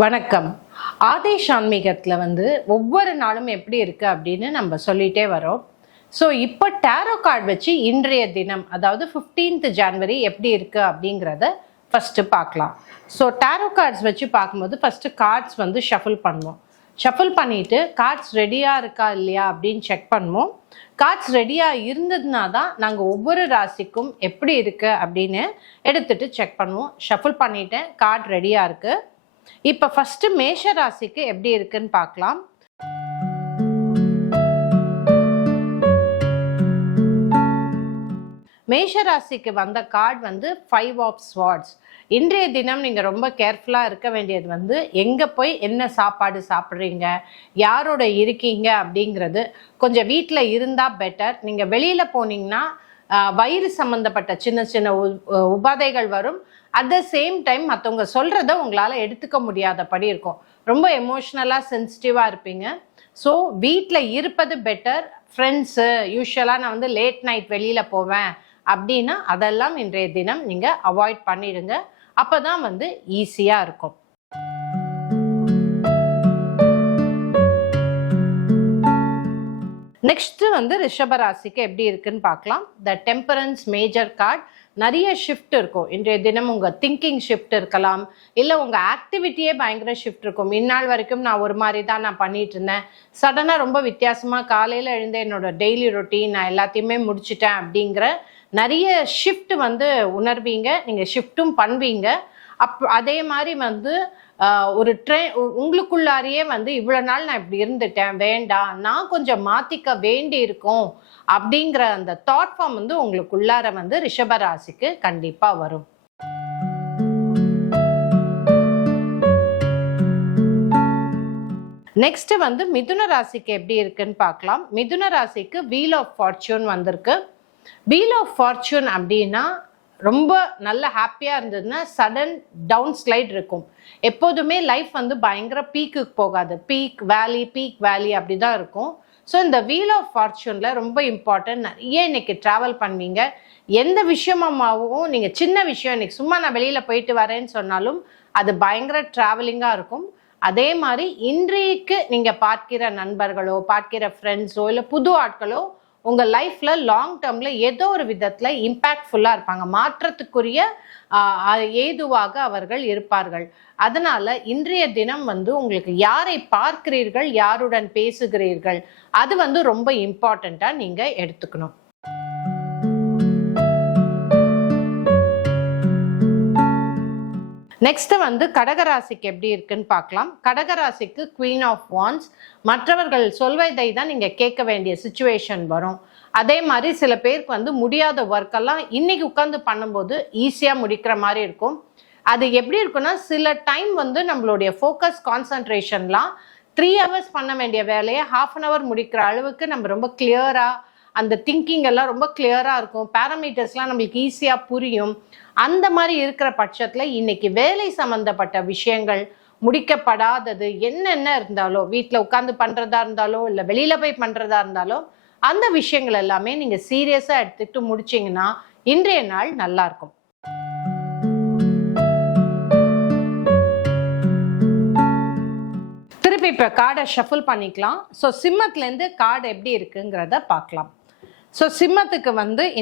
வணக்கம். ஆதேஷ் ஆன்மீகத்தில் ஒவ்வொரு நாளும் எப்படி இருக்கு அப்படின்னு நம்ம சொல்லிட்டே வரோம். ஸோ இப்போ டேரோ கார்டு வச்சு இன்றைய தினம், அதாவது 15th ஜனவரி எப்படி இருக்கு அப்படிங்கிறத ஃபர்ஸ்ட் பார்க்கலாம். ஸோ டேரோ கார்ட்ஸ் வச்சு பார்க்கும்போது ஃபர்ஸ்ட் கார்ட்ஸ் ஷஃபிள் பண்ணுவோம். ஷஃபிள் பண்ணிட்டு கார்ட்ஸ் ரெடியாக இருக்கா இல்லையா அப்படின்னு செக் பண்ணுவோம். கார்ட்ஸ் ரெடியாக இருந்ததுனா தான் நாங்கள் ஒவ்வொரு ராசிக்கும் எப்படி இருக்கு அப்படின்னு எடுத்துட்டு செக் பண்ணுவோம். ஷஃபிள் பண்ணிட்டேன், கார்டு ரெடியாக இருக்கு. இப்ப ஃபர்ஸ்ட் மேஷ ராசிக்கு எப்படி இருக்குன்னு பார்க்கலாம். மேஷ ராசிக்கு வந்த கார்டு 5 ஆஃப் ஸ்வார்ட்ஸ். இன்றைய தினம் நீங்க ரொம்ப கேர்ஃபுல்லா இருக்க வேண்டியது எங்க போய் என்ன சாப்பாடு சாப்பிட்றீங்க, யாரோட இருக்கீங்க அப்படிங்கிறது கொஞ்சம் வீட்டில் இருந்தா பெட்டர். நீங்க வெளியில போனீங்கன்னா வயிறு சம்பந்தப்பட்ட சின்ன சின்ன உபாதைகள் வரும். அட் த சேம் டைம் மற்றவங்க சொல்கிறத உங்களால் எடுத்துக்க முடியாதபடி இருக்கும். ரொம்ப எமோஷ்னலாக சென்சிட்டிவாக இருப்பீங்க. ஸோ வீட்டில் இருப்பது பெட்டர். ஃப்ரெண்ட்ஸு யூஸ்வலாக நான் லேட் நைட் வெளியில் போவேன் அப்படின்னா அதெல்லாம் இன்றைய தினம் நீங்கள் அவாய்ட் பண்ணிடுங்க. அப்போ தான் ஈஸியாக இருக்கும். நெக்ஸ்ட் ரிஷபராசிக்கு எப்படி இருக்குன்னு பார்க்கலாம். த டெம்பரன்ஸ் மேஜர் கார்டு. நிறைய ஷிஃப்ட் இருக்கும் இன்றைய தினம். உங்கள் திங்கிங் ஷிஃப்ட் இருக்கலாம், இல்லை உங்கள் ஆக்டிவிட்டியே பயங்கர ஷிஃப்ட் இருக்கும். இந்நாள் வரைக்கும் நான் ஒரு மாதிரி தான் நான் பண்ணிட்டு இருந்தேன், சடனாக ரொம்ப வித்தியாசமாக காலையில் எழுந்த என்னோட டெய்லி ரொட்டீன் நான் எல்லாத்தையுமே முடிச்சிட்டேன் அப்படிங்கிற நிறைய ஷிஃப்ட் உணர்வீங்க. நீங்கள் ஷிஃப்ட்டும் பண்ணுவீங்க. அதே மாதிரி ஒரு உங்களுக்குள்ளாரியே இவ்வளோ நாள் நான் இப்படி இருந்துட்டேன், வேண்டாம், நான் கொஞ்சம் மாற்றிக்க வேண்டி இருக்கும் அப்படிங்கிற அந்த தாட் ஃபார்ம் உங்களுக்குள்ளார ரிஷபராசிக்கு கண்டிப்பாக வரும். நெக்ஸ்ட் மிதுன ராசிக்கு எப்படி இருக்குன்னு பார்க்கலாம். மிதுன ராசிக்கு வீல் ஆஃப் ஃபார்ச்சூன் வந்திருக்கு. வீல் ஆஃப் ஃபார்ச்சூன் அப்படின்னா ரொம்ப நல்ல ஹாப்பியாக இருந்ததுன்னா சடன் டவுன் ஸ்லைட் இருக்கும். எப்போதுமே லைஃப் பயங்கர பீக்குக்கு போகாது. பீக் வேலி அப்படி தான் இருக்கும். ஸோ இந்த வீல் ஆஃப் ஃபார்ச்சூனில் ரொம்ப இம்பார்ட்டன்ட். நிறைய இன்னைக்கு ட்ராவல் பண்ணுவீங்க. எந்த விஷயமாகவும் நீங்கள் சின்ன விஷயம் இன்னைக்கு சும்மா நான் வெளியில் போயிட்டு வரேன்னு சொன்னாலும் அது பயங்கர ட்ராவலிங்காக இருக்கும். அதே மாதிரி இன்றைக்கு நீங்கள் பார்க்கிற நண்பர்களோ பார்க்கிற ஃப்ரெண்ட்ஸோ இல்லை புது ஆட்களோ உங்கள் லைஃப்பில் லாங் டேர்மில் ஏதோ ஒரு விதத்தில் இம்பேக்ட்ஃபுல்லாக இருப்பாங்க. மாற்றத்துக்குரிய ஏதுவாக அவர்கள் இருப்பார்கள். அதனால இன்றைய தினம் உங்களுக்கு யாரை பார்க்கிறீர்கள், யாருடன் பேசுகிறீர்கள், அது ரொம்ப இம்பார்ட்டண்ட்டாக நீங்கள் எடுத்துக்கணும். நெக்ஸ்ட் கடகராசிக்கு எப்படி இருக்குன்னு பார்க்கலாம். கடகராசிக்கு குவீன் ஆஃப் வான்ஸ். மற்றவர்கள் சொல்வதை தான் நீங்கள் கேட்க வேண்டிய சுச்சுவேஷன் வரும். அதே மாதிரி சில பேருக்கு முடியாத ஒர்க்கெல்லாம் இன்னைக்கு உட்காந்து பண்ணும்போது ஈஸியாக முடிக்கிற மாதிரி இருக்கும். அது எப்படி இருக்குன்னா சில டைம் நம்மளுடைய ஃபோக்கஸ் கான்சன்ட்ரேஷன்லாம் 3 hours பண்ண வேண்டிய வேலையை 1/2 hour முடிக்கிற அளவுக்கு நம்ம ரொம்ப கிளியராக அந்த திங்கிங் எல்லாம் ரொம்ப கிளியராக இருக்கும். பேராமீட்டர்ஸ்லாம் நம்மளுக்கு ஈஸியாக புரியும். அந்த மாதிரி இருக்கிற பட்சத்தில் இன்னைக்கு வேலை சம்மந்தப்பட்ட விஷயங்கள் முடிக்கப்படாதது என்னென்ன இருந்தாலோ, வீட்டில் உட்காந்து பண்ணுறதா இருந்தாலோ இல்லை வெளியில் போய் பண்ணுறதா இருந்தாலோ அந்த விஷயங்கள் எல்லாமே நீங்கள் சீரியஸாக எடுத்துகிட்டு முடிச்சிங்கன்னா இன்றைய நாள் நல்லாயிருக்கும். திருப்பி இப்போ கார்டை ஷஃபிள் பண்ணிக்கலாம். ஸோ சிம்மத்துலேருந்து கார்டு எப்படி இருக்குங்கிறத பார்க்கலாம். ஸோ சிம்மத்துக்கு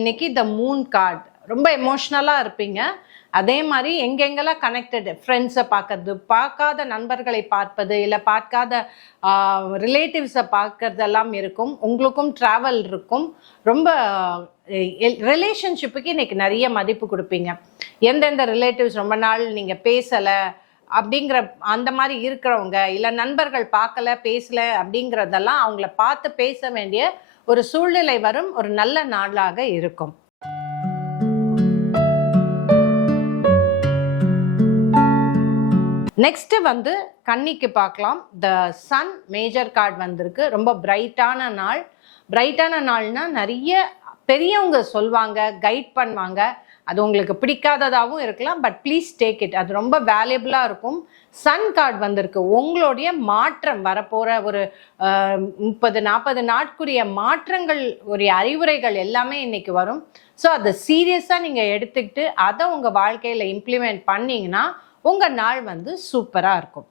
இன்னைக்கு த மூன் கார்டு. ரொம்ப எமோஷ்னலாக இருப்பீங்க. அதே மாதிரி எங்கெங்கெல்லாம் கனெக்டடு, ஃப்ரெண்ட்ஸை பார்க்கறது, பார்க்காத நண்பர்களை பார்ப்பது, இல்லை பார்க்காத ரிலேட்டிவ்ஸை பார்க்கறதெல்லாம் இருக்கும். உங்களுக்கும் ட்ராவல் இருக்கும். ரொம்ப ரிலேஷன்ஷிப்புக்கு இன்னைக்கு நிறைய மதிப்பு கொடுப்பீங்க. எந்தெந்த ரிலேட்டிவ்ஸ் ரொம்ப நாள் நீங்கள் பேசலை அப்படிங்கிற அந்த மாதிரி இருக்கிறவங்க, இல்லை நண்பர்கள் பார்க்கல பேசல அப்படிங்கிறதெல்லாம் அவங்கள பார்த்து பேச வேண்டிய ஒரு சூழ்நிலை வரும். ஒரு நல்ல நாளாக இருக்கும். நெக்ஸ்ட் கன்னிக்கு பார்க்கலாம். த சன் மேஜர் கார்டு வந்திருக்கு. ரொம்ப பிரைட்டான நாள். பிரைட்டான நாள்னா நிறைய பெரியவங்க சொல்வாங்க, கைட் பண்ணுவாங்க. அது உங்களுக்கு பிடிக்காததாகவும் இருக்கலாம், பட் ப்ளீஸ் டேக் இட். அது ரொம்ப வேல்யூபிளாக இருக்கும். சன் கார்டு வந்திருக்கு. உங்களுடைய மாற்றம் வரப்போகிற ஒரு 30-40 நாட்குரிய மாற்றங்கள், ஒரு அறிவுரைகள் எல்லாமே இன்னைக்கு வரும். ஸோ அதை சீரியஸாக நீங்கள் எடுத்துக்கிட்டு அதை உங்கள் வாழ்க்கையில் இம்ப்ளிமெண்ட் பண்ணிங்கன்னா உங்கள் நாள் சூப்பராக இருக்கும்.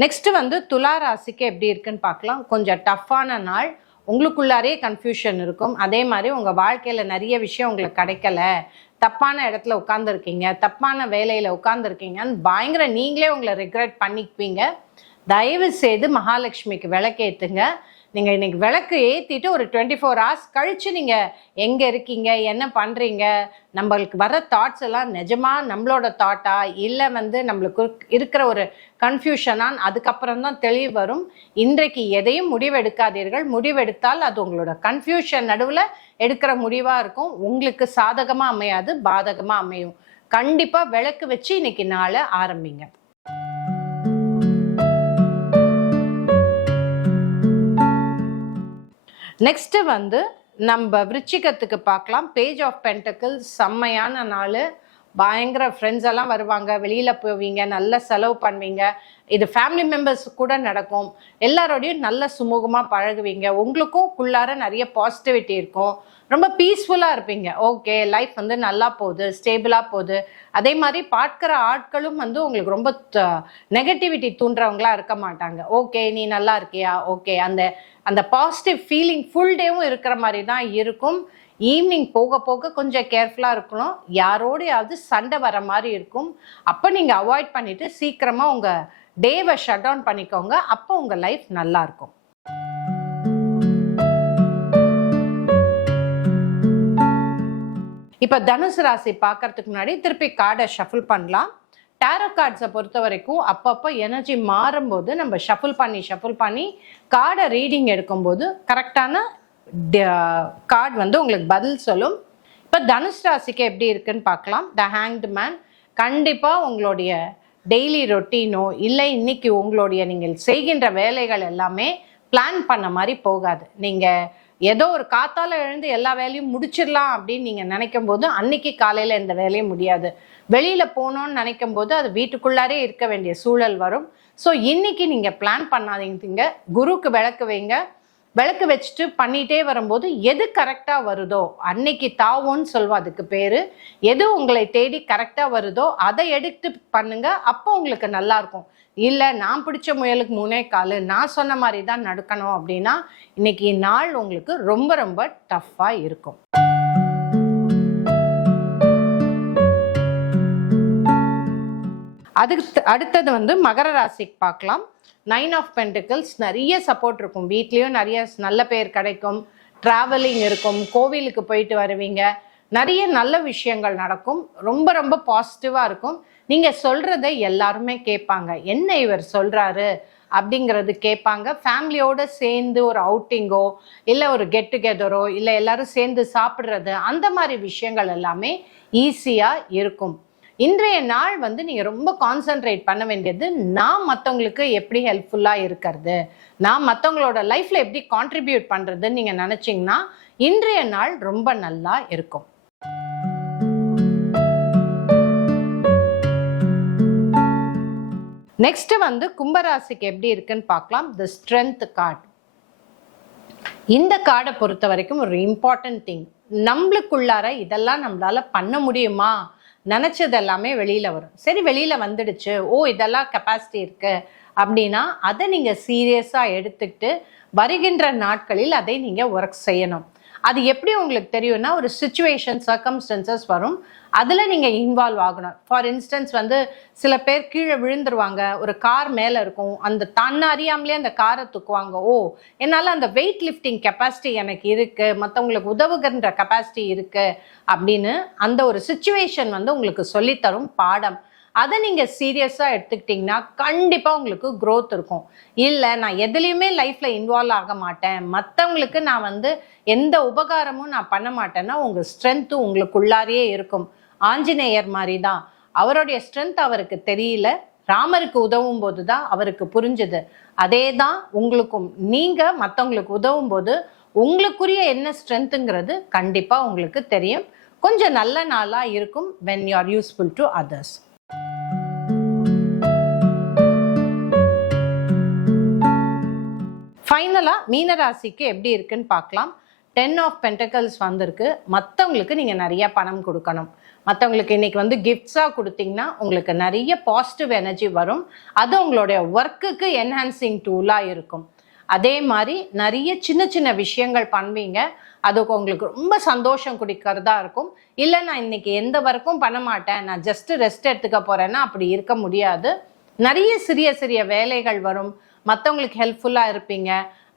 நெக்ஸ்ட் வந்து துலா ராசிக்கு எப்படி இருக்குன்னு பார்க்கலாம். கொஞ்சம் டஃப்பான நாள், உங்களுக்குள்ளாரே கன்ஃபியூஷன் இருக்கும். அதே மாதிரி உங்கள் வாழ்க்கையில் நிறைய விஷயம் உங்களுக்கு கிடைக்கல, தப்பான இடத்துல உட்காந்துருக்கீங்க, தப்பான வேலையில் உட்காந்துருக்கீங்கன்னு பயங்கர நீங்களே உங்களை ரிக்ரெட் பண்ணிக்குவீங்க. தயவு செய்து மகாலட்சுமிக்கு விளக்கேற்றுங்க. நீங்கள் இன்னைக்கு விளக்கு ஏற்றிட்டு ஒரு 24 hours கழித்து நீங்கள் எங்கே இருக்கீங்க, என்ன பண்ணுறீங்க, நம்மளுக்கு வர தாட்ஸ் எல்லாம் நிஜமாக நம்மளோட தாட்டா இல்லை வந்து நம்மளுக்கு இருக்கிற ஒரு கன்ஃபியூஷனான்னு அதுக்கப்புறம் தான் தெளிவு வரும். இன்றைக்கு எதையும் முடிவெடுக்காதீர்கள். முடிவெடுத்தால் அது உங்களோட கன்ஃபியூஷன் நடுவில் எடுக்கிற முடிவாக இருக்கும். உங்களுக்கு சாதகமாக அமையாது, பாதகமாக அமையும். கண்டிப்பாக விளக்கு வச்சு இன்னைக்கு நாளை ஆரம்பிங்க. நெக்ஸ்ட் வந்து நம்ம விருச்சிகத்துக்கு பார்க்கலாம். பேஜ் ஆஃப் பென்டக்கிள்ஸ் செம்மையான நாள். பயங்கர ஃப்ரெண்ட்ஸ் எல்லாம் வருவாங்க, வெளியில் போவீங்க, நல்ல செலவு பண்ணுவீங்க. இது ஃபேமிலி மெம்பர்ஸ் கூட நடக்கும். எல்லாரோடையும் நல்ல சுமூகமாக பழகுவீங்க. உங்களுக்கும் குள்ளார நிறைய பாசிட்டிவிட்டி இருக்கும். ரொம்ப பீஸ்ஃபுல்லாக இருப்பீங்க. ஓகே, லைஃப் வந்து நல்லா போகுது, ஸ்டேபிளாக போகுது. அதே மாதிரி பார்க்குற ஆட்களும் வந்து உங்களுக்கு ரொம்ப நெகட்டிவிட்டி தூண்டுறவங்களா இருக்க மாட்டாங்க. ஓகே, நீ நல்லா இருக்கியா, ஓகே, அந்த அந்த பாசிட்டிவ் ஃபீலிங் ஃபுல் டேவும் இருக்கிற மாதிரி தான் இருக்கும். ஈவினிங் போக போக கொஞ்சம் கேர்ஃபுல்லாக இருக்கணும். யாரோடையாவது சண்டை வர மாதிரி இருக்கும். அப்போ நீங்கள் அவாய்ட் பண்ணிவிட்டு சீக்கிரமாக உங்கள் டேவை ஷட் டவுன் பண்ணிக்கோங்க. அப்போ உங்கள் லைஃப் நல்லா இருக்கும். இப்போ தனுசு ராசி பார்க்கறதுக்கு முன்னாடி திருப்பி கார்டை ஷஃபிள் பண்ணலாம். டேரோ கார்ட்ஸை பொறுத்த வரைக்கும் அப்பப்போ எனர்ஜி மாறும்போது நம்ம ஷஃபிள் பண்ணி கார்டை ரீடிங் எடுக்கும்போது கரெக்டான கார்டு வந்து உங்களுக்கு பதில் சொல்லும். இப்போ தனுஷ் ராசிக்கு எப்படி இருக்குன்னு பார்க்கலாம். த ஹேங்க்டு மேன். கண்டிப்பாக உங்களுடைய டெய்லி ரொட்டீனோ இல்லை இன்னைக்கு உங்களுடைய நீங்கள் செய்கின்ற வேலைகள் எல்லாமே பிளான் பண்ண மாதிரி போகாது. நீங்கள் ஏதோ ஒரு காத்தால எழுந்து எல்லா வேலையும் முடிச்சிடலாம் அப்படின்னு நீங்கள் நினைக்கும் போது அன்னைக்கு காலையில் எந்த வேலையும் முடியாது. வெளியில் போகணுன்னு நினைக்கும் போது அது வீட்டுக்குள்ளாரே இருக்க வேண்டிய சூழல் வரும். ஸோ இன்னைக்கு நீங்கள் பிளான் பண்ணாதீங்க. குருக்கு விளக்கு வைங்க. விளக்கு வச்சுட்டு பண்ணிகிட்டே வரும்போது எது கரெக்டாக வருதோ அன்னைக்கு தாவோன்னு சொல்லுவோம், அதுக்கு பேர். எது உங்களை தேடி கரெக்டாக வருதோ அதை எடுத்து பண்ணுங்க. அப்போ உங்களுக்கு நல்லாயிருக்கும். இல்லை நான் பிடிச்ச முயலுக்கு 3 கால், நான் சொன்ன மாதிரி தான் நடக்கணும் அப்படின்னா இன்னைக்கு நாள் உங்களுக்கு ரொம்ப ரொம்ப டஃப்பாக இருக்கும். அடுத்தது வந்து மகர ராசிக்கு பார்க்கலாம். 9 ஆஃப் பென்டிகிள்ஸ். நிறைய சப்போர்ட் இருக்கும். வீட்லேயும் நிறைய நல்ல பேர் கிடைக்கும். ட்ராவலிங் இருக்கும். கோவிலுக்கு போயிட்டு வருவீங்க. நிறைய நல்ல விஷயங்கள் நடக்கும். ரொம்ப ரொம்ப பாசிட்டிவாக இருக்கும். நீங்கள் சொல்கிறத எல்லாருமே கேட்பாங்க. என்ன இவர் சொல்கிறாரு அப்படிங்கிறது கேட்பாங்க. ஃபேமிலியோடு சேர்ந்து ஒரு அவுட்டிங்கோ இல்லை ஒரு கெட் டுகெதரோ இல்லை எல்லாரும் சேர்ந்து சாப்பிட்றது, அந்த மாதிரி விஷயங்கள் எல்லாமே ஈஸியாக இருக்கும். இன்றைய நாள் வந்து நீங்கள் ரொம்ப கான்சென்ட்ரேட் பண்ண வேண்டியது, நான் மற்றவங்களுக்கு எப்படி ஹெல்ப்ஃபுல்லாக இருக்கிறது, நான் மற்றவங்களோட லைஃப்பில் எப்படி கான்ட்ரிபியூட் பண்ணுறதுன்னு நீங்கள் நினச்சிங்கன்னா இன்றைய நாள் ரொம்ப நல்லா இருக்கும். நெக்ஸ்ட் வந்து கும்பராசிக்கு எப்படி இருக்குன்னு பார்க்கலாம். தி ஸ்ட்ரென்த் கார்டு. இந்த கார்டை பொறுத்த வரைக்கும் ஒரு இம்பார்ட்டன்ட் திங், நம்மளுக்குள்ளார இதெல்லாம் நம்மளால பண்ண முடியுமா, நினைச்சது எல்லாமே வெளியில வரும். சரி, வெளியில வந்துடுச்சு, ஓ இதெல்லாம் கெப்பாசிட்டி இருக்கு அப்படின்னா அதை நீங்க சீரியஸா எடுத்துக்கிட்டு வருகின்ற நாட்களில் அதை நீங்க ஒர்க் செய்யணும். அது எப்படி உங்களுக்கு தெரியும்னா, ஒரு சிச்சுவேஷன் சர்க்கம்ஸ்டன்சஸ் வரும், அதில் நீங்கள் இன்வால்வ் ஆகணும். ஃபார் இன்ஸ்டன்ஸ் வந்து சில பேர் கீழே விழுந்துருவாங்க, ஒரு கார் மேலே இருக்கும், அந்த தன்னை அறியாமலே அந்த காரை தூக்குவாங்க. ஓ என்னால் அந்த வெயிட் லிஃப்டிங் கெப்பாசிட்டி எனக்கு இருக்குது, மற்றவங்களுக்கு உதவுகின்ற கெப்பாசிட்டி இருக்குது அப்படின்னு அந்த ஒரு சிச்சுவேஷன் வந்து உங்களுக்கு சொல்லித்தரும் பாடம். அதை நீங்கள் சீரியஸாக எடுத்துக்கிட்டிங்கன்னா கண்டிப்பாக உங்களுக்கு க்ரோத் இருக்கும். இல்லை நான் எதுலேயுமே லைஃப்பில் இன்வால்வ் ஆக மாட்டேன், மற்றவங்களுக்கு நான் வந்து எந்த உபகாரமும் நான் பண்ண மாட்டேன்னா உங்கள் ஸ்ட்ரென்த்து உங்களுக்குள்ளாரியே இருக்கும். ஆஞ்சநேயர் மாதிரி தான், அவருடைய ஸ்ட்ரென்த் அவருக்கு தெரியல, ராமருக்கு உதவும் போது தான் அவருக்கு புரிஞ்சுது. அதே தான் உங்களுக்கும். நீங்கள் மற்றவங்களுக்கு உதவும் போது உங்களுக்குரிய என்ன ஸ்ட்ரென்த்துங்கிறது கண்டிப்பாக உங்களுக்கு தெரியும். கொஞ்சம் நல்ல நாளாக இருக்கும் when you are useful to others. ஃபைனலாக மீனராசிக்கு எப்படி இருக்குன்னு பார்க்கலாம். 10 ஆஃப் பென்டக்கிள்ஸ் வந்திருக்கு. மற்றவங்களுக்கு நீங்கள் நிறைய பணம் கொடுக்கணும், மற்றவங்களுக்கு இன்னைக்கு வந்து கிஃப்ட்ஸாக கொடுத்தீங்கன்னா உங்களுக்கு நிறைய பாசிட்டிவ் எனர்ஜி வரும். அது உங்களுடைய ஒர்க்குக்கு என்ஹான்சிங் டூலாக இருக்கும். அதே மாதிரி நிறைய சின்ன சின்ன விஷயங்கள் பண்ணுவீங்க, அதுக்கு உங்களுக்கு ரொம்ப சந்தோஷம் கொடுக்கறதா இருக்கும். இல்லை நான் இன்னைக்கு எந்த ஒர்க்கும் பண்ண மாட்டேன், நான் ஜஸ்ட் ரெஸ்ட் எடுத்துக்க போறேன்னா அப்படி இருக்க முடியாது. நிறைய சிறிய சிறிய வேலைகள் வரும், மற்றவங்களுக்கு ஹெல்ப்ஃபுல்லாக இருப்பீங்க.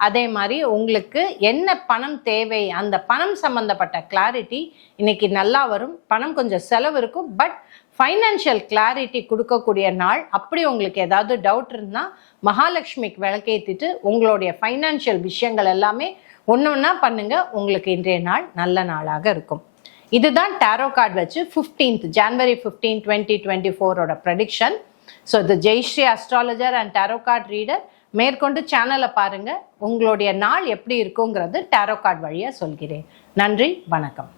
அதே மாதிரி உங்களுக்கு என்ன பணம் தேவை, அந்த பணம் சம்பந்தப்பட்ட கிளாரிட்டி இன்னைக்கு நல்லா வரும். பணம் கொஞ்சம் செலவு இருக்கும், பட் ஃபைனான்ஷியல் கிளாரிட்டி கொடுக்கக்கூடிய நாள். அப்படி உங்களுக்கு ஏதாவது டவுட் இருந்தால் மகாலட்சுமிக்கு விளக்கேற்றிட்டு உங்களுடைய ஃபைனான்ஷியல் விஷயங்கள் எல்லாமே ஒன்று ஒன்றா பண்ணுங்க. உங்களுக்கு இன்றைய நாள் நல்ல நாளாக இருக்கும். இதுதான் டாரோ கார்டு வச்சு January 15, 2024 ப்ரெடிக்ஷன். ஸோ இது Jayashree astrologer and tarot card reader. மேற்கொண்டு சேனலை பாருங்க, உங்களுடைய நாள் எப்படி இருக்குங்கிறது டாரோ கார்டு வழியாக சொல்கிறேன். நன்றி, வணக்கம்.